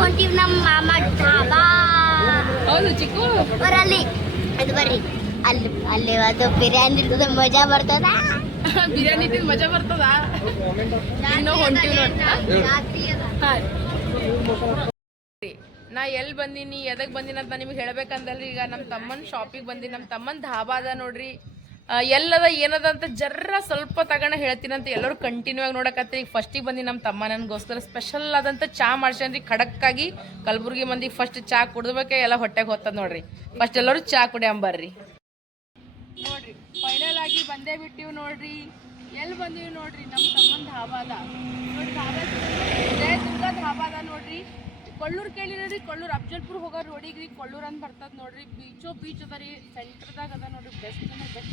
ಹೊಂಟಿವ್ ನಮ್ಮ ಮಾಮ ಢಾಬಾ. ಹೌದು ಚಿಕ್ಕು ಬರಲ್ಲಿ ಅದು ಬರ್ರಿ ಅಲ್ಲಿ ಅಲ್ಲಿ ಅದು ಬಿರಿಯಾನಿ ಇರ್ತದ ಮಜಾ ಬರ್ತದ. ಬಿರಿಯಾನಿ ತಿಂದು ಮಜಾ ಬರ್ತದ. ಇನ್ನೂ ಹೊಂಟಿವಿ ನೋಡಿ. ನಾ ಎಲ್ಲಿ ಬಂದೀನಿ ಎದಕ್ಕೆ ಬಂದೀನಿ ಅಂತ ನಿಮ್ಗೆ ಹೇಳ್ಬೇಕಂದಲ್ರಿ. ಈಗ ನಮ್ಮ ತಮ್ಮನ ಶಾಪಿಗೆ ಬಂದೀನಿ. ನಮ್ಮ ತಮ್ಮನ ಧಾಬಾ ಅದ ನೋಡ್ರಿ. ಎಲ್ಲದ ಏನದ ಅಂತ ಜರ್ರ ಸ್ವಲ್ಪ ತಗೊಂಡ ಹೇಳ್ತೀನಂತ ಎಲ್ಲರೂ ಕಂಟಿನ್ಯೂ ಆಗಿ ನೋಡಕತ್ತಿ. ಈಗ ಫಸ್ಟಿಗೆ ಬಂದು ನಮ್ಮ ತಮ್ಮ ನನಗೋಸ್ಕರ ಸ್ಪೆಷಲ್ ಆದಂಥ ಚಾ ಮಾಡ್ಸ್ಯಾನ್ರಿ ಖಡಕ್ಕಾಗಿ. ಕಲಬುರ್ಗಿ ಮಂದಿಗೆ ಫಸ್ಟ್ ಚಾ ಕುಡ್ಬೇಕೆ ಎಲ್ಲ ಹೊಟ್ಟೆಗೆ ಹೊತ್ತದ ನೋಡ್ರಿ. ಫಸ್ಟ್ ಎಲ್ಲರೂ ಚಾ ಕುಡಿಯಂಬರ್ರಿ. ನೋಡ್ರಿ ಫೈನಲ್ ಆಗಿ ಬಂದೇ ಬಿಟ್ಟಿವಿ ನೋಡ್ರಿ. ಎಲ್ಲಿ ಬಂದೀವಿ ನೋಡ್ರಿ, ನಮ್ಮ ತಮ್ಮನ ಧಾಬಾ ಅದ ನೋಡ್ರಿ. ಧಾಬಾ ಜಯ ದುರ್ಗಾ ಧಾಬಾ ಅದ ನೋಡ್ರಿ. ಕೊಳ್ಳೂರು ಕೇಳಿರಿ, ಕೊಳ್ಳೂರು ಅಫ್ಜಲ್ಪುರ್ ಹೋಗೋ ರೋಡಿಗೆ ರೀ ಕೊಳ್ಳೂರು ಅಂತ ಬರ್ತದೆ ನೋಡ್ರಿ. ಬೀಚ್ ಅದ ರೀ, ಸೆಂಟ್ರದಾಗ ಅದ ನೋಡ್ರಿ. ಬೆಸ್ಟ್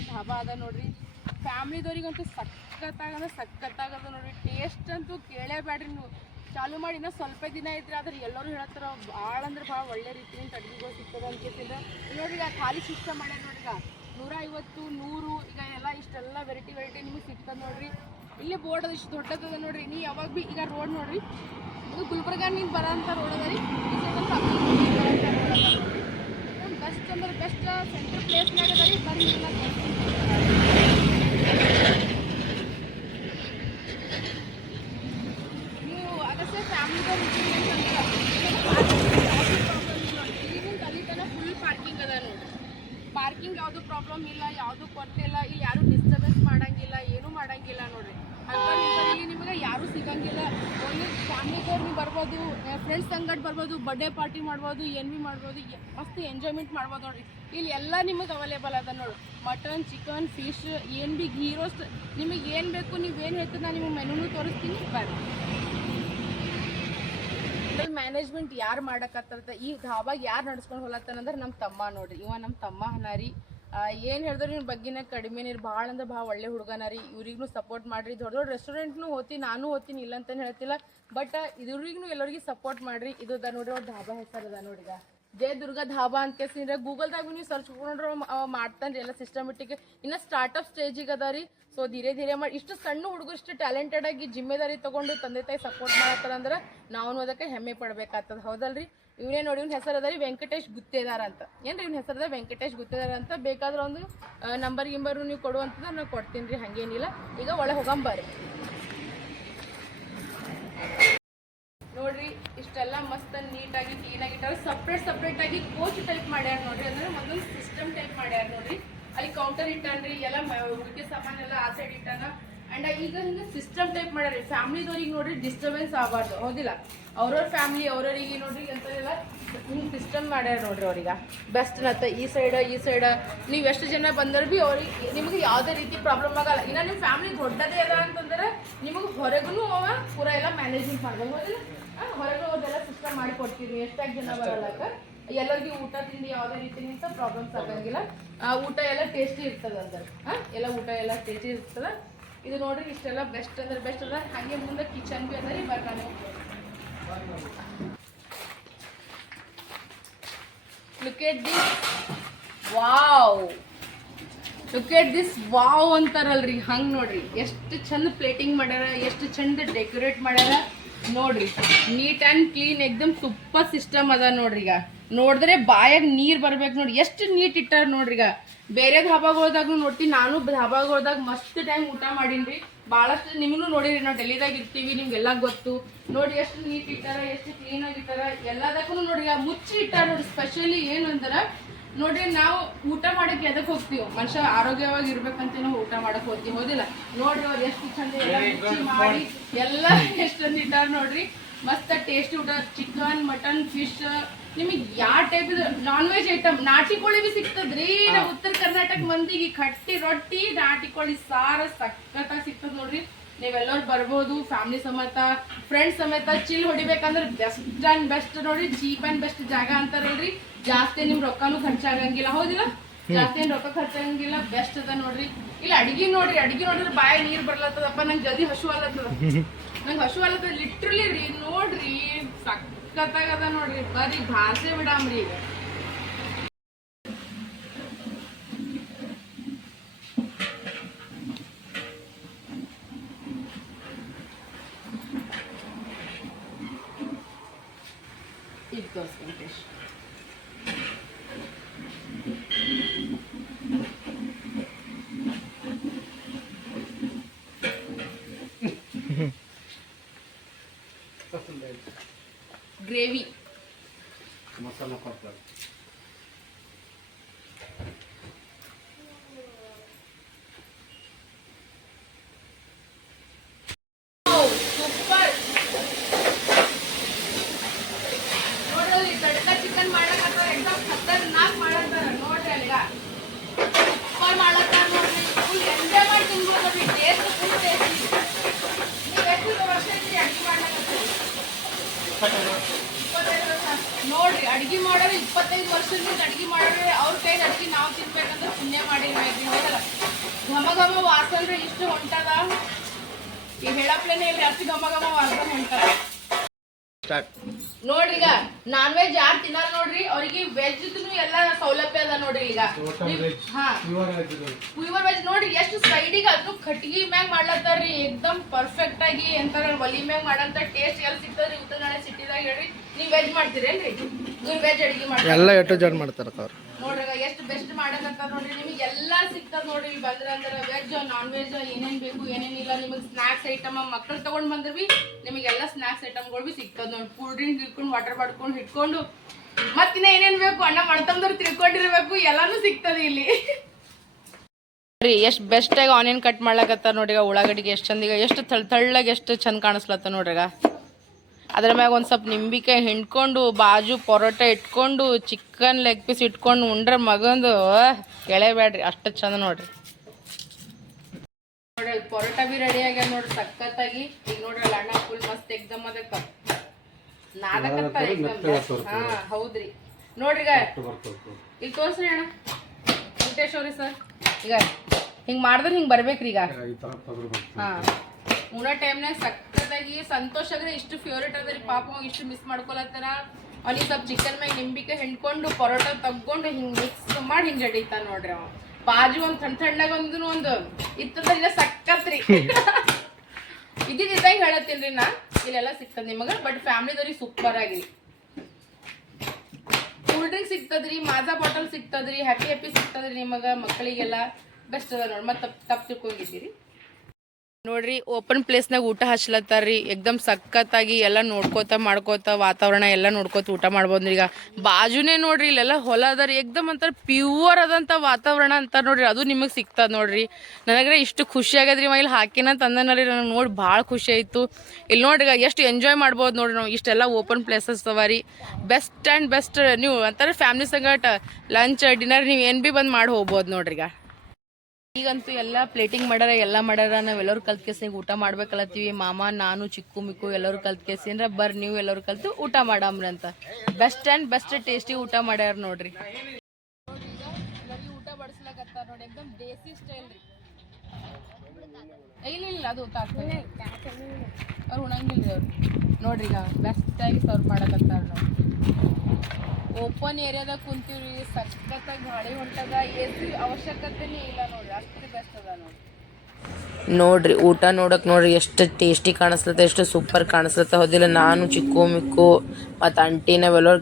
ಧಾಬಾ ಅದ ನೋಡ್ರಿ. ಫ್ಯಾಮ್ಲಿದವ್ರಿಗಂತೂ ಸಖತ್ತಾಗದ ನೋಡ್ರಿ. ಟೇಸ್ಟ್ ಅಂತೂ ಕೇಳೇಬೇಡ್ರಿ ನೀವು. ಚಾಲು ಮಾಡಿ ಇನ್ನೂ ಸ್ವಲ್ಪ ದಿನ ಐತ್ರಿ, ಆದ್ರೆ ಎಲ್ಲರೂ ಹೇಳ್ತಾರ ಭಾಳ ಅಂದ್ರೆ ಭಾಳ ಒಳ್ಳೆ ರೀತಿಯಿಂದ ಅಡುಗೆಗಳು ಸಿಗ್ತದೆ ಅಂತಿದ್ರೆ ನೋಡ್ರಿ. ಈಗ ಖಾಲಿ ಸಿಸ್ಟಮ್ ಮಾಡ್ಯಾರ ನೋಡ್ರಿ. ಈಗ 150, 100 ಈಗ ಎಲ್ಲ ಇಷ್ಟೆಲ್ಲ ವೆರೈಟಿ ನಿಮಗೆ ಸಿಗ್ತದೆ ನೋಡ್ರಿ. ಇಲ್ಲಿ ಬೋರ್ಡ್ ಅದು ಇಷ್ಟು ದೊಡ್ಡದದ ನೋಡ್ರಿ. ನೀವು ಯಾವಾಗ ಭೀ ಈಗ ರೋಡ್ ನೋಡ್ರಿ, ಇದು ಗುಲ್ಬರ್ಗ ನಿಂದ ಬರೋಂಥ ರೋಡ್ ಅದ ರೀ. ಬೆಸ್ಟ್ ಅಂದ್ರೆ ಬೆಸ್ಟ್ ಸೆಂಟ್ರ್ ಪ್ಲೇಸ್ನಾಗ ಅದ ರೀ. ಬರ್ರಿ ನೀವು ಅದಕ್ಕೆ ಫ್ಯಾಮಿಲಿದವ್ರು ಇಲ್ಲಿಂದ ಅಲ್ಲಿ ತನಕ ಫುಲ್ ಪಾರ್ಕಿಂಗ್ ಅದ ನೋಡ್ರಿ. ಪಾರ್ಕಿಂಗ್ ಯಾವುದು ಪ್ರಾಬ್ಲಮ್ ಇಲ್ಲ, ಯಾವುದು ಕೊರತೆ ಇಲ್ಲ. ಇಲ್ಲಿ ಯಾರು ಡಿಸ್ಟರ್ಬೆನ್ಸ್ ಮಾಡಂಗಿಲ್ಲ, ಏನೂ ಮಾಡಂಗಿಲ್ಲ ನೋಡ್ರಿ. ಅಂತ ಇಲ್ಲಿ ನಿಮಗೆ ಯಾರೂ ಸಿಗಂಗಿಲ್ಲ. ಒಂದು ಫ್ಯಾಮಿಲಿದವ್ರು ನೀವು ಬರ್ಬೋದು, ಫ್ರೆಂಡ್ಸ್ ಸಂಗಡ ಬರ್ಬೋದು, ಬರ್ಡೇ ಪಾರ್ಟಿ ಮಾಡ್ಬೋದು, ಏನು ಭೀ ಮಾಡ್ಬೋದು, ಮಸ್ತ್ ಎಂಜಾಯ್ಮೆಂಟ್ ಮಾಡ್ಬೋದು ನೋಡ್ರಿ. ಇಲ್ಲಿ ಎಲ್ಲ ನಿಮಗೆ ಅವೈಲೇಬಲ್ ಅದ ನೋಡಿ. ಮಟನ್, ಚಿಕನ್, ಫಿಶ್, ಏನು ಭೀ ಘೀ ರೋಸ್ಟ್ ನಿಮಗೆ ಏನು ಬೇಕು ನೀವೇನು ಹೇಳ್ತೀರಿ ನಾನು ನಿಮಗೆ ಮೆನುನು ತೋರಿಸ್ತೀನಿ ಬರ್ರಿ. ಮ್ಯಾನೇಜ್ಮೆಂಟ್ ಯಾರು ಮಾಡಕತ್ತ ಈ ಧಾಬಾಗ ಯಾರು ನಡ್ಸ್ಕೊಂಡು ಹೋಗ್ಲತ್ತಾನಂದ್ರೆ ನಮ್ಮ ತಮ್ಮ ನೋಡ್ರಿ. ಇವ ನಮ್ಮ ತಮ್ಮ ಹನಾರಿ. ಏನು ಹೇಳಿದ್ರೆ ನಿಮ್ಮ ಬಗ್ಗಿನ ಕಡಿಮೆ ನೀರು ಭಾಳ ಅಂದ್ರೆ ಭಾಳ ಒಳ್ಳೆ ಹುಡುಗನ ರೀ. ಇವ್ರಿಗೂ ಸಪೋರ್ಟ್ ಮಾಡಿರಿ. ದೊಡ್ಡ ರೆಸ್ಟೋರೆಂಟ್ನು ಹೋಗ್ತೀನಿ, ನಾನು ಹೋಗ್ತೀನಿ ಇಲ್ಲ ಅಂತಲೇ ಹೇಳ್ತಿಲ್ಲ. ಬಟ್ ಇದ್ರಿಗೂ ಎಲ್ಲರಿಗೂ ಸಪೋರ್ಟ್ ಮಾಡಿರಿ. ಇದು ಅದ ನೋಡ್ರಿ ಅವ್ರ ಧಾಬಾ ಹೆಸರು ಅದ ನೋಡಿಗ ಜಯ ದುರ್ಗಾ ಧಾಬಾ ಅಂತ ಕೇಳಿದ್ರೆ ಗೂಗಲ್ದಾಗ ನೀವು ಸರ್ಚ್ ಮಾಡ್ಕೊಂಡ್ರೆ ಮಾಡ್ತಾನೆ ರೀ ಎಲ್ಲ ಸಿಸ್ಟಮೆಟಿಕ್. ಇನ್ನು ಸ್ಟಾರ್ಟಪ್ ಸ್ಟೇಜಿಗೆ ಅದ ರೀ. ಸೊ ಧೀರೆ ಮಾಡಿ ಇಷ್ಟು ಸಣ್ಣ ಹುಡುಗರು ಇಷ್ಟು ಟ್ಯಾಲೆಂಟೆಡ್ ಆಗಿ ಜಿಮ್ಮೆದಾರಿ ತೊಗೊಂಡು ತಂದೆ ತಾಯಿ ಸಪೋರ್ಟ್ ಮಾಡತ್ತಾರಂದ್ರೆ ನಾವು ಅದಕ್ಕೆ ಹೆಮ್ಮೆ ಪಡ್ಬೇಕಾಗ್ತದೆ. ಹೌದಲ್ರಿ? ಇವನೇ ನೋಡಿ ಇವ್ನ ಹೆಸರು ಅದ ರೀ ವೆಂಕಟೇಶ್ ಗುತ್ತೇದಾರ್ ಅಂತ. ಏನ್ರಿ ಇವ್ನ ಹೆಸರು ಅದ ವೆಂಕಟೇಶ್ ಗುತ್ತೇದಾರ್ ಅಂತ. ಬೇಕಾದ್ರೆ ಒಂದು ನಂಬರ್ ಗಿಂಬರು ನೀವು ಕೊಡುವಂಥದ್ದು ನಾನು ಕೊಡ್ತೀನಿ ರೀ, ಹಾಗೇನಿಲ್ಲ. ಈಗ ಒಳಗೆ ಹೋಗಂಬರ್ರಿ ನೋಡ್ರಿ. ಇಷ್ಟೆಲ್ಲ ಮಸ್ತ್ ನೀಟಾಗಿ ಕ್ಲೀನಾಗಿ ಇಟ್ಟಾರ. ಸಪ್ರೇಟ್ ಆಗಿ ಕೋಚ್ ಟೈಪ್ ಮಾಡ್ಯಾರ ನೋಡ್ರಿ. ಅಂದ್ರೆ ಒಂದೊಂದು ಸಿಸ್ಟಮ್ ಟೈಪ್ ಮಾಡ್ಯಾರ ನೋಡ್ರಿ. ಅಲ್ಲಿ ಕೌಂಟರ್ ಇಟ್ಟಾನ್ರಿ, ಎಲ್ಲ ಹುಡುಗಿ ಸಾಮಾನು ಎಲ್ಲ ಆ ಸೈಡ್ ಇಟ್ಟಾನ. ಅಂಡ್ ಈಗ ಹಿಂಗೆ ಸಿಸ್ಟಮ್ ಟೈಪ್ ಮಾಡ್ಯಾರಿ. ಫ್ಯಾಮಿಲಿದವ್ರಿಗೆ ನೋಡ್ರಿ ಡಿಸ್ಟರ್ಬೆನ್ಸ್ ಆಗಬಾರ್ದು, ಹೌದಿಲ್ಲ? ಅವ್ರವ್ರ ಫ್ಯಾಮಿಲಿ ಅವ್ರವ್ರಿಗೆ ನೋಡ್ರಿ ಎಂಥದೆಲ್ಲ ಹಿಂಗೆ ಸಿಸ್ಟಮ್ ಮಾಡ್ಯಾರ ನೋಡ್ರಿ. ಅವ್ರಿಗೆ ಬೆಸ್ಟ್ ನತ್ತ ಈ ಸೈಡ್ ನೀವು ಎಷ್ಟು ಜನ ಬಂದ್ರೆ ಭೀ ಅವ್ರಿಗೆ ನಿಮಗೆ ಯಾವುದೇ ರೀತಿ ಪ್ರಾಬ್ಲಮ್ ಆಗಲ್ಲ. ಇನ್ನು ನಿಮ್ಮ ಫ್ಯಾಮಿಲಿ ದೊಡ್ಡದೇ ಅದ ಅಂತಂದ್ರೆ ನಿಮಗೆ ಹೊರಗೂ ಅವ ಪೂರ ಎಲ್ಲ ಮ್ಯಾನೇಜ್ಮೆಂಟ್ ಮಾಡ್ಬೇಕು, ಹೌದಿಲ್ಲ? ಹೊರಗೆ ಅವ್ರದ್ದೆಲ್ಲ ಸಿಸ್ಟಮ್ ಮಾಡಿ ಕೊಡ್ತೀವಿ. ಎಷ್ಟಾಗಿ ಜನ ಬರಲ್ಲಕ ಎಲ್ಲರಿಗೂ ಊಟ ತಿಂಡಿ ಯಾವುದೇ ರೀತಿಯಿಂದ ಪ್ರಾಬ್ಲಮ್ಸ್ ಆಗಂಗಿಲ್ಲ. ಊಟ ಎಲ್ಲ ಟೇಸ್ಟಿ ಇರ್ತದೆ ಅಂದ್ರೆ ಎಲ್ಲ ಊಟ ಎಲ್ಲ ಟೇಸ್ಟಿ ಇರ್ತದೆ. ಇದು ನೋಡ್ರಿ ಇಷ್ಟೆಲ್ಲ ಬೆಸ್ಟ್ ಅಂದ್ರೆ ಬೆಸ್ಟ್ ಅದ. ಹಾಗೆ ಮುಂದೆ ಕಿಚನ್ ಭೀ ಅದ ರೀ. ಬರ್ತಾನೆ look at this wow. Look at this wow ಅಂತಾರಲ್ರಿ ಹಂಗೆ ನೋಡ್ರಿ. ಎಷ್ಟು ಚಂದ ಪ್ಲೇಟಿಂಗ್ ಮಾಡ್ಯಾರ, ಎಷ್ಟು ಚಂದ ಡೆಕೋರೇಟ್ ಮಾಡ್ಯಾರ ನೋಡ್ರಿ. ನೀಟ್ ಆ್ಯಂಡ್ ಕ್ಲೀನ್ ಎಕ್ದಮ್ ಸೂಪರ್ ಸಿಸ್ಟಮ್ ಅದ ನೋಡ್ರಿ. ಈಗ ನೋಡಿದ್ರೆ ಬಾಯಾಗ ನೀರು ಬರ್ಬೇಕು ನೋಡಿ, ಎಷ್ಟು ನೀಟ್ ಇಟ್ಟಾರ ನೋಡ್ರಿ. ಈಗ ಬೇರೆ ಧಾಬಾಗಳ್ದಾಗ ನೋಡ್ತೀನಿ ನಾನು, ಧಾಬಾಗಳ್ದಾಗ ಮಸ್ತ್ ಟೈಮ್ ಊಟ ಮಾಡೀನಿ. ಭಾಳಷ್ಟು ನಿಮಗೂ ನೋಡಿರಿ, ನಾವು ಡೆಲ್ಲಿದಾಗ ಇರ್ತೀವಿ, ನಿಮ್ಗೆಲ್ಲ ಗೊತ್ತು ನೋಡಿ. ಎಷ್ಟು ನೀಟ್ ಇಟ್ಟಾರ, ಎಷ್ಟು ಕ್ಲೀನಾಗಿ ಇಟ್ಟಾರ. ಎಲ್ಲದಕ್ಕೂ ನೋಡ್ರಿ ಮುಚ್ಚಿ ಇಟ್ಟಾರ ನೋಡಿ. ಸ್ಪೆಷಲಿ ಏನು ಅಂದ್ರೆ ನೋಡ್ರಿ, ನಾವು ಊಟ ಮಾಡಕ್ಕೆ ಎದಕ್ಕೆ ಹೋಗ್ತೀವಿ? ಮನುಷ್ಯ ಆರೋಗ್ಯವಾಗಿ ಇರ್ಬೇಕಂತ ನಾವು ಊಟ ಮಾಡಕ್ಕೆ ಹೋಗ್ತೀವಿ, ಹೌದಿಲ್ಲ? ನೋಡ್ರಿ ಅವ್ರು ಎಷ್ಟು ಚಂದ ಎಲ್ಲ ಮುಚ್ಚಿ ಮಾಡಿ ಎಲ್ಲ ಎಷ್ಟೊಂದು ಇಟ್ಟಾರ ನೋಡ್ರಿ. ಮಸ್ತ್ ಟೇಸ್ಟಿ ಊಟ. ಚಿಕನ್, ಮಟನ್, ಫಿಶ್, ನಿಮಗೆ ಯಾವ ಟೈಪ್ ನಾನ್ ವೆಜ್ ಐಟಮ್. ನಾಟಿ ಕೋಳಿ ಭೀ ಸಿಗ್ತದ್ರಿ. ನಮ್ಮ ಉತ್ತರ ಕರ್ನಾಟಕ ಮಂದಿಗೆ ಕಟ್ಟಿ ರೊಟ್ಟಿ, ನಾಟಿ ಕೋಳಿ ಸಾರು ಸಖತ್ತಾಗಿ ಸಿಗ್ತದೆ ನೋಡ್ರಿ. ನೀವೆಲ್ಲರೂ ಬರ್ಬೋದು ಫ್ಯಾಮಿಲಿ ಸಮೇತ, ಫ್ರೆಂಡ್ಸ್ ಸಮೇತ ಚಿಲ್ ಹೊಡಿಬೇಕಂದ್ರೆ ಬೆಸ್ಟ್ ಆ್ಯಂಡ್ ಬೆಸ್ಟ್ ನೋಡ್ರಿ. ಚೀಪ್ ಆ್ಯಂಡ್ ಬೆಸ್ಟ್ ಜಾಗ ಅಂತಾರಲ್ರಿ. ಜಾಸ್ತಿ ನಿಮ್ ರೊಕ್ಕನೂ ಖರ್ಚಾಗಂಗಿಲ್ಲ, ಹೌದಿಲ್ಲ? ಜಾಸ್ತಿ ಏನು ರೊಕ್ಕ ಖರ್ಚಾಗಂಗಿಲ್ಲ. ಬೆಸ್ಟ್ ಅದ ನೋಡ್ರಿ. ಇಲ್ಲಿ ಅಡಿಗೆ ನೋಡಿದ್ರೆ ಬಾಯ ನೀರು ಬರ್ಲತ್ತದಪ್ಪ. ನಂಗೆ ಜಲ್ದಿ ಹಸು ಅಲ್ಲತ್ತದ. ಲಿಟ್ರಲಿ ರೀ. ನೋಡ್ರಿ ಸಖತ್ತಾಗದ ನೋಡ್ರಿ. ಬರ್ರಿ ಭಾಷೆ ಬಿಡಾಮ್ರಿ. ಈಗ ಇದು ತೋರಿಸ್ತೀನಿ ಟೇಸ್ಟ್. ಗ್ರೇವಿ ಮಸಾಲ ಕೊಡ್ತಾರೆ. ಸೂಪರ್. ನೋಡ್ರಿ ತಡ್ಕ ಚಿಕನ್ ಮಾಡಕತ್ತಾರ, ಎಕ್ದಮ್ ಖತರ್ನಾಕ್ ಮಾಡತ್ತಾರ ನೋಡ್ರಿ. ಅಲ್ಲಿಗ ಸೂಪರ್ ಮಾಡತ್ತಾರ ನೋಡ್ರಿ. ಫುಲ್ ಎಂಜಾಯ್ ಮಾಡಿ ತಿನ್ಬೋದು. Taste full tasty. ನೀವು ಎಷ್ಟು ವರ್ಷ ಅಡುಗೆ ಮಾಡ್ಲಕತ್ತೀರಿ? 25 ವರ್ಷ. ನೋಡ್ರಿ ಅಡ್ಗೆ ಮಾಡೋರು 25 ವರ್ಷದಿಂದ ಅಡ್ಗೆ ಮಾಡೋರು ಅವ್ರ ಕೈಲಿ ಅಡ್ಗೆ ನಾವು ತಿನ್ಬೇಕಂದ್ರೆ ಪುಣ್ಯ ಮಾಡಿರ್ಬೇಕು. ಹೌದಲ್ಲ? ಘಮ ಘಮ ವಾಸನೆ ಇಷ್ಟು ಹೊಂಟದ, ಈಗ ಹೇಳಪ್ಲೇನೆ ಇಲ್ರಿ, ಅಷ್ಟು ಘಮ ಘಮ ವಾಸನೆ ಹೊಂಟದ. ನೋಡ್ರಿ ಈಗ ನಾನ್ ವೆಜ್ ಯಾರು ತಿನ್ನಲ್ಲ ನೋಡ್ರಿ, ಅವ್ರಿಗೆ ವೆಜ್ ಎಲ್ಲ ಸೌಲಭ್ಯ ಅದ ನೋಡ್ರಿ. ಈಗ ಪ್ಯೂರ್ ವೆಜ್ ನೋಡ್ರಿ ಎಷ್ಟು ಸೈಡಿಗೆ ಅದನ್ನು ಕಟ್ಗಿ ಮ್ಯಾಗ ಮಾಡ್ಲತ್ತಾರ್ರಿ. ಎಕ್ದಮ್ ಪರ್ಫೆಕ್ಟ್ ಆಗಿ ಎಂತಾರ ಒಲಿ ಮ್ಯಾಗ ಮಾಡಂತ ಟೇಸ್ಟ್ ಎಲ್ಲಿ ಸಿಗ್ತದ್ರಿ ಉತ್ತರ ಕನ್ನಡ ಸಿಟಿದಾಗ. ಹೇಳ್ರಿ ನೀವ್ ವೆಜ್ ಮಾಡ್ತೀರೇನ್ರಿ? ಇವ್ರು ವೆಜ್ ಅಡಿಗೆ ಮಾಡ್ತಾರೆ, ಎಲ್ಲ ಎಟ್ಟು ಜಡ್ ಮಾಡ್ತಾರ ಅವ್ರು. ನೋಡ್ರಿ ಎಷ್ಟು ಬೆಸ್ಟ್ ಮಾಡಕತ್ತಾರ ನೋಡ್ರಿ. ನಿಮಗೆ ಎಲ್ಲಾ ಸಿಗ್ತದ ನೋಡ್ರಿ ಇಲ್ಲಿ ಬಂದ್ರ ಅಂದ್ರೆ. ವೆಜ್ ನಾನ್ ವೆಜ್ ಏನೇನ್ ಬೇಕು ಏನೇನಿಲ್ಲ, ನಿಮಗೆ ಸ್ನಾಕ್ಸ್ ಐಟಮ್ ಮಕ್ಳು ತಗೊಂಡ್ ಬಂದ್ರಿ ನಿಮಗೆಲ್ಲ ಸ್ನಾಕ್ಸ್ ಐಟಮ್ಗಳು ಬಿ ಸಿಗ್ತದ ನೋಡಿ. ಕೂಲ್ ಡ್ರಿಂಕ್ ಇಟ್ಕೊಂಡು ವಾಟರ್ ಬಾಟ್ಕೊಂಡು ಇಟ್ಕೊಂಡು ಮತ್ತಿನ್ನ ಏನೇನ್ ಬೇಕು ಅಣ್ಣ ಮಾಡ್ತಂದ್ರೆ ತಿಳ್ಕೊಂಡಿರ್ಬೇಕು, ಎಲ್ಲಾನು ಸಿಗ್ತದೆ ಇಲ್ಲಿ. ಎಷ್ಟು ಬೆಸ್ಟ್ ಆಗಿ ಆನಿಯನ್ ಕಟ್ ಮಾಡ್ಲಕತ್ತಾರ ನೋಡ್ರಿ. ಈಗ ಉಳ್ಳಾಗಡ್ಡಿಗೆ ಎಷ್ಟು ಚಂದ, ಈಗ ಎಷ್ಟು ತಳ್ಳಗೆ ಎಷ್ಟು ಚಂದ ಕಾಣಿಸ್ಲತ್ತ ನೋಡ್ರಿ. ಈಗ ಅದ್ರ ಮ್ಯಾಗ ಒಂದು ಸ್ವಲ್ಪ ನಿಂಬಿಕಾಯಿ ಹಿಂಡ್ಕೊಂಡು ಬಾಜು ಪರೋಟ ಇಟ್ಕೊಂಡು ಚಿಕನ್ ಲೆಗ್ ಪೀಸ್ ಇಟ್ಕೊಂಡು ಉಂಡ್ರೆ ಮಗಂದು ಎಳೆಬೇಡ್ರಿ, ಅಷ್ಟು ಚಂದ ನೋಡ್ರಿ. ನೋಡ್ರಿ ಪರೋಟ ಬಿ ರೆಡಿ ಆಗ್ಯಾವ ನೋಡ್ರಿ ಸಖತ್ತಾಗಿ. ಈಗ ನೋಡ್ರಿ ಅಣ್ಣ ಫುಲ್ ಮಸ್ತ್ ಎಕ್ದಮ್ ಅದಕ್ಕ ನಾದಕತ್ತ. ಹಾ ಹೌದ್ರಿ. ನೋಡ್ರಿ ಈಗ ಈಗ ತೋರ್ಸ್ರಿ ಅಣ್ಣ ವೆಂಕಟೇಶ್ವರಿ ಸರ್. ಈಗ ಹಿಂಗ್ ಮಾಡಿದ್ರೆ ಹಿಂಗ್ ಬರ್ಬೇಕ್ರಿ. ಈಗ ಹಾ ಉಣೋ ಟೈಮ್ನಾಗ ಸಖತ್ತಾಗಿ ಸಂತೋಷ ಆಗ್ರೆ ಇಷ್ಟು ಫೇವ್ರೇಟ್ ಅದರಿ. ಪಾಪ ಇಷ್ಟು ಮಿಸ್ ಮಾಡ್ಕೊಳತ್ತಾರ. ಅವ್ನಿಗೆ ಸ್ವಲ್ಪ ಚಿಕನ್ ಮ್ಯಾಗ ನಿಂಬಿಕಾಯಿ ಹಿಂಡ್ಕೊಂಡು ಪರೋಟ ತಗೊಂಡು ಹಿಂಗ್ ಮಿಕ್ಸ್ ಮಾಡಿ ಹಿಂಗ್ ಜಡಿತಾನ ನೋಡ್ರಿ. ಅವ ಬಾಜು ಒಂದು ಸಣ್ಣಾಗ ಒಂದು ಇತ್ತಂದ್ರೆ ಇಲ್ಲ ಸಕ್ಕತ್ರಿ. ಇದ್ದಿದ್ದಾಗ ಹೇಳತ್ತೀನ್ರಿ ನಾ, ಇಲ್ಲೆಲ್ಲ ಸಿಗ್ತದ ನಿಮಗ. ಬಟ್ ಫ್ಯಾಮಿಲಿದವ್ರಿಗೆ ಸೂಪರ್ ಆಗಿ ಕೂಲ್ ಡ್ರಿಂಕ್ ಸಿಗ್ತದ್ರಿ, ಮಾಜಾ ಬಾಟಲ್ ಸಿಗ್ತದ್ರಿ, ಹ್ಯಾಪಿ ಹ್ಯಾಪಿ ಸಿಗ್ತದ್ರಿ ನಿಮಗ. ಮಕ್ಕಳಿಗೆಲ್ಲ ಬೆಸ್ಟ್ ಅದ ನೋಡಿ. ಮತ್ತೆ ತಪ್ಪು ತಿಳ್ಕೊಂಡಿದ್ದೀರಿ ನೋಡ್ರಿ. ಓಪನ್ ಪ್ಲೇಸ್ನಾಗ ಊಟ ಹಚ್ಲತ್ತಾರ್ರಿ. ಎಕ್ದಮ್ ಸಖತ್ತಾಗಿ ಎಲ್ಲ ನೋಡ್ಕೋತ ಮಾಡ್ಕೋತ ವಾತಾವರಣ ಎಲ್ಲ ನೋಡ್ಕೋತ ಊಟ ಮಾಡ್ಬೋದ್ರಿ. ಈಗ ಬಾಜುನೇ ನೋಡ್ರಿ ಇಲ್ಲೆಲ್ಲ ಹೊಲ ಅದ ರೀ. ಎಕ್ದಮ್ ಅಂತಾರೆ ಪ್ಯೂರ್ ಆದಂಥ ವಾತಾವರಣ ಅಂತಾರೆ ನೋಡ್ರಿ. ಅದು ನಿಮಗೆ ಸಿಗ್ತದೆ ನೋಡ್ರಿ. ನನಗ್ರೆ ಇಷ್ಟು ಖುಷಿ ಆಗ್ಯದ್ರಿ. ಇಲ್ಲಿ ಹಾಕಿನ ತಂದನರಿ ನನಗೆ ನೋಡಿ ಭಾಳ ಖುಷಿ ಆಯಿತು. ಇಲ್ಲಿ ನೋಡ್ರಿ ಈಗ ಎಷ್ಟು ಎಂಜಾಯ್ ಮಾಡ್ಬೋದು ನೋಡ್ರಿ ನಾವು. ಇಷ್ಟೆಲ್ಲ ಓಪನ್ ಪ್ಲೇಸಸ್ ಅವ ರೀ. ಬೆಸ್ಟ್ ಆ್ಯಂಡ್ ಬೆಸ್ಟ್ ನೀವು ಅಂತಾರೆ ಫ್ಯಾಮಿಲಿ ಸಂಗಟ ಲಂಚ್ ಡಿನ್ನರ್ ನೀವು ಏನು ಭೀ ಬಂದು ಮಾಡಿ ಹೋಗ್ಬೋದು ನೋಡ್ರಿ. ಈಗಂತೂ ಎಲ್ಲ ಪ್ಲೇಟಿಂಗ್ ಮಾಡ್ಯಾರ, ಎಲ್ಲ ಮಾಡ್ಯಾರ. ನಾವೆಲ್ಲರೂ ಕಲ್ತ್ ಕೇಸಿ ಊಟ ಮಾಡ್ಬೇಕಲ್ಲತ್ತೀವಿ. ಮಾಮ ನಾನು ಚಿಕ್ಕು ಮಿಕ್ಕು ಎಲ್ಲರೂ ಕಲ್ತ್ ಕೇಸಿ ಅಂದ್ರೆ ಬರ್ರಿ ನೀವು ಎಲ್ಲರೂ ಕಲ್ತು ಊಟ ಮಾಡಮ್ರಿ ಅಂತ. ಬೆಸ್ಟ್ ಆ್ಯಂಡ್ ಬೆಸ್ಟ್ ಟೇಸ್ಟಿ ಊಟ ಮಾಡ್ಯಾರ ನೋಡ್ರಿ. ಊಟ ಬಡಿಸ್ಲಾಕತ್ತಾರ ನೋಡಿ, ಎಕ್ದಮ್ ದೇಸಿ ಸ್ಟೈಲ್ ರೀ. ಇಲ್ಲ ಅದು ಅವ್ರು ಉಣಂಗಿಲ್ರಿ ಅವ್ರು. ನೋಡ್ರಿ ಈಗ ಬೆಸ್ಟಾಗಿ ಸರ್ವ್ ಮಾಡಕತ್ತಾರ ನೋಡಿ. ಓಪನ್ ಏರಿಯಾದಾಗ ಕುಂತೀವ್ರಿ, ಸಖತ್ತಾಗಿ ಗಾಳಿ ಹೊಂಟದ. ಎಸಿ ಅವಶ್ಯಕತೆನೇ ಇಲ್ಲ ನೋಡ್ರಿ, ಅಷ್ಟು ಬೆಸ್ಟ್ ಅದ ನೋಡ್ರಿ. ನೋಡ್ರಿ ಊಟ ನೋಡಕ್ಕೆ ನೋಡ್ರಿ ಎಷ್ಟು ಟೇಸ್ಟಿ ಕಾಣಿಸ್ತದೆ, ಎಷ್ಟು ಸೂಪರ್ ಕಾಣಿಸ್ತದೆ. ಹೌದಿಲ್ಲ? ನಾನು ಚಿಕ್ಕು ಮಿಕ್ಕು ಮತ್ತು ಆಂಟಿ ನಾವೆಲ್ಲರೂ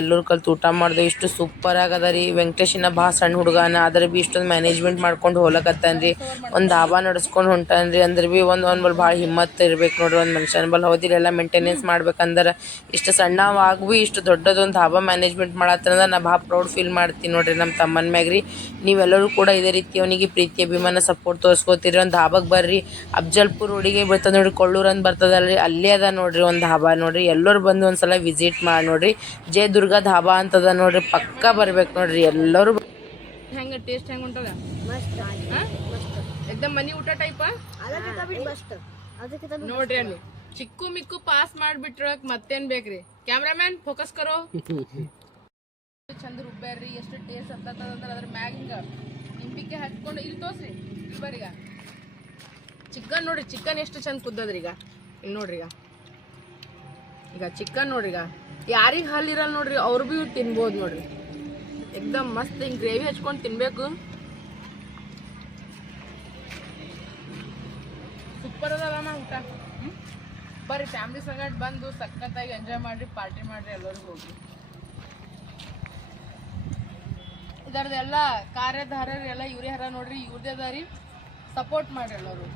ಎಲ್ಲರೂ ಕಲ್ತು ಊಟ ಮಾಡಿದೆ. ಇಷ್ಟು ಸೂಪರ್ ಆಗದ ರೀ. ವೆಂಕಟೇಶಿನ ಭಾಳ ಸಣ್ಣ ಹುಡುಗನ ಆದ್ರೆ ಭೀ ಇಷ್ಟೊಂದು ಮ್ಯಾನೇಜ್ಮೆಂಟ್ ಮಾಡ್ಕೊಂಡು ಹೋಗ್ಲಕತ್ತಾನ ರೀ. ಒಂದು ಧಾಬಾ ನಡ್ಸ್ಕೊಂಡು ಹೊಂಟಾನ ರೀ. ಅಂದ್ರೆ ಭೀ ಒಂದು ಬಲ್ ಭಾಳ ಹಿಮ್ಮತ್ತು ಇರ್ಬೇಕು ನೋಡ್ರಿ ಒಂದು ಮನುಷ್ಯನ ಬಲ್. ಹೌದಿಲ್ಲ? ಎಲ್ಲ ಮೇಂಟೆನೆನ್ಸ್ ಮಾಡ್ಬೇಕಂದ್ರೆ ಇಷ್ಟು ಸಣ್ಣವಾಗಿ ಭೀ ಇಷ್ಟು ದೊಡ್ಡದೊಂದು ಧಾಬಾ ಮ್ಯಾನೇಜ್ಮೆಂಟ್ ಮಾಡತ್ತಂದ್ರೆ ನಾ ಭಾಳ ಪ್ರೌಡ್ ಫೀಲ್ ಮಾಡ್ತೀನಿ ನೋಡ್ರಿ ನಮ್ಮ ತಮ್ಮನ ಮ್ಯಾಗ ರೀ. ನೀವೆಲ್ಲರೂ ಕೂಡ ಇದೇ ರೀತಿ ಅವನಿಗೆ ಪ್ರೀತಿ ಅಭಿಮಾನ ಸಪೋರ್ಟ್ ತೋರಿಸ್ಕೋತೀರಿ. ಒಂದು ಧಾಬಾಗೆ ಬರ್ರಿ, ಅಫ್ಜಲ್ಪುರ್ ರೋಡಿಗೆ ಬರ್ತದೆ ನೋಡ್ರಿ, ಕೊಳ್ಳೂರು ಅಂತ ಬರ್ತದಲ್ರಿ, ಅಲ್ಲೇ ಅದ ನೋಡ್ರಿ ಒಂದು ಧಾಬಾ ನೋಡ್ರಿ. ಎಲ್ಲರೂ ಬಂದು ಒಂದ್ಸಲ ವಿಸಿಟ್ ಮಾಡಿ ನೋಡ್ರಿ. ಜಯ ದುರ್ಗಾ ಧಾಬಾ ಅಂತದ ನೋಡ್ರಿ, ಪಕ್ಕ ಬರ್ಬೇಕು ನೋಡ್ರಿ ಎಲ್ಲರೂ. ಹೆಂಗೆ ಟೇಸ್ಟ್ ಹೆಂಗೆ ಉಂಟದ? ಎಕ್ದಮ್ ಮನಿ ಊಟ ಟೈಪ ನೋಡ್ರಿ. ಅಲ್ಲಿ ಚಿಕ್ಕು ಮಿಕ್ಕು ಪಾಸ್ ಮಾಡಿಬಿಟ್ರ ಮತ್ತೇನ್ ಬೇಕ್ರಿ? ಕ್ಯಾಮ್ರಾಮ್ಯಾನ್ ಫೋಕಸ್ ಕರೋ. ಚಂದ ರುಬ್ಬ್ಯಾರ್ರಿ, ಎಷ್ಟು ಟೇಸ್ಟ್ ಹತ್ತಂದ್ರೆ ಅದ್ರ ಮ್ಯಾಗ ಹಿಂಗ ನಿಂಬಿಕೆ ಹಾಕ್ಕೊಂಡು ಇಲ್ಲಿ ತೋರ್ಸ್ರಿ. ಇಲ್ಲಿ ಬರ್ರೀಗ ಚಿಕನ್ ನೋಡ್ರಿ, ಚಿಕನ್ ಎಷ್ಟು ಚಂದ ಕುದ್ದದ್ರಿ. ಈಗ ಇಲ್ಲಿ ನೋಡ್ರಿ, ಈಗ ಚಿಕನ್ ನೋಡ್ರಿ. ಈಗ ಯಾರಿಗೆ ಹಲ್ಲಿರಲ್ಲ ನೋಡ್ರಿ ಅವ್ರು ಭೀ ತಿನ್ಬೋದು ನೋಡ್ರಿ. ಎಕ್ದಮ್ ಮಸ್ತ್ ಹಿಂಗೆ ಗ್ರೇವಿ ಹಚ್ಕೊಂಡು ತಿನ್ಬೇಕು. ಸೂಪರ್ ಅದಲ್ಲ ಊಟ. ಬರ್ರಿ ಫ್ಯಾಮಿಲಿ ಸಂಗಡ ಬಂದು ಸಖತ್ತಾಗಿ ಎಂಜಾಯ್ ಮಾಡ್ರಿ, ಪಾರ್ಟಿ ಮಾಡ್ರಿ, ಎಲ್ಲರೂ ಹೋಗಿ. ಇದರದೆಲ್ಲ ಕಾರ್ಯಧಾರರು ಎಲ್ಲ ಇವರೇ ಹರ ನೋಡ್ರಿ, ಇವ್ರದೇ ಅದ ರೀ. ಸಪೋರ್ಟ್ ಮಾಡ್ರಿ ಎಲ್ಲರೂ.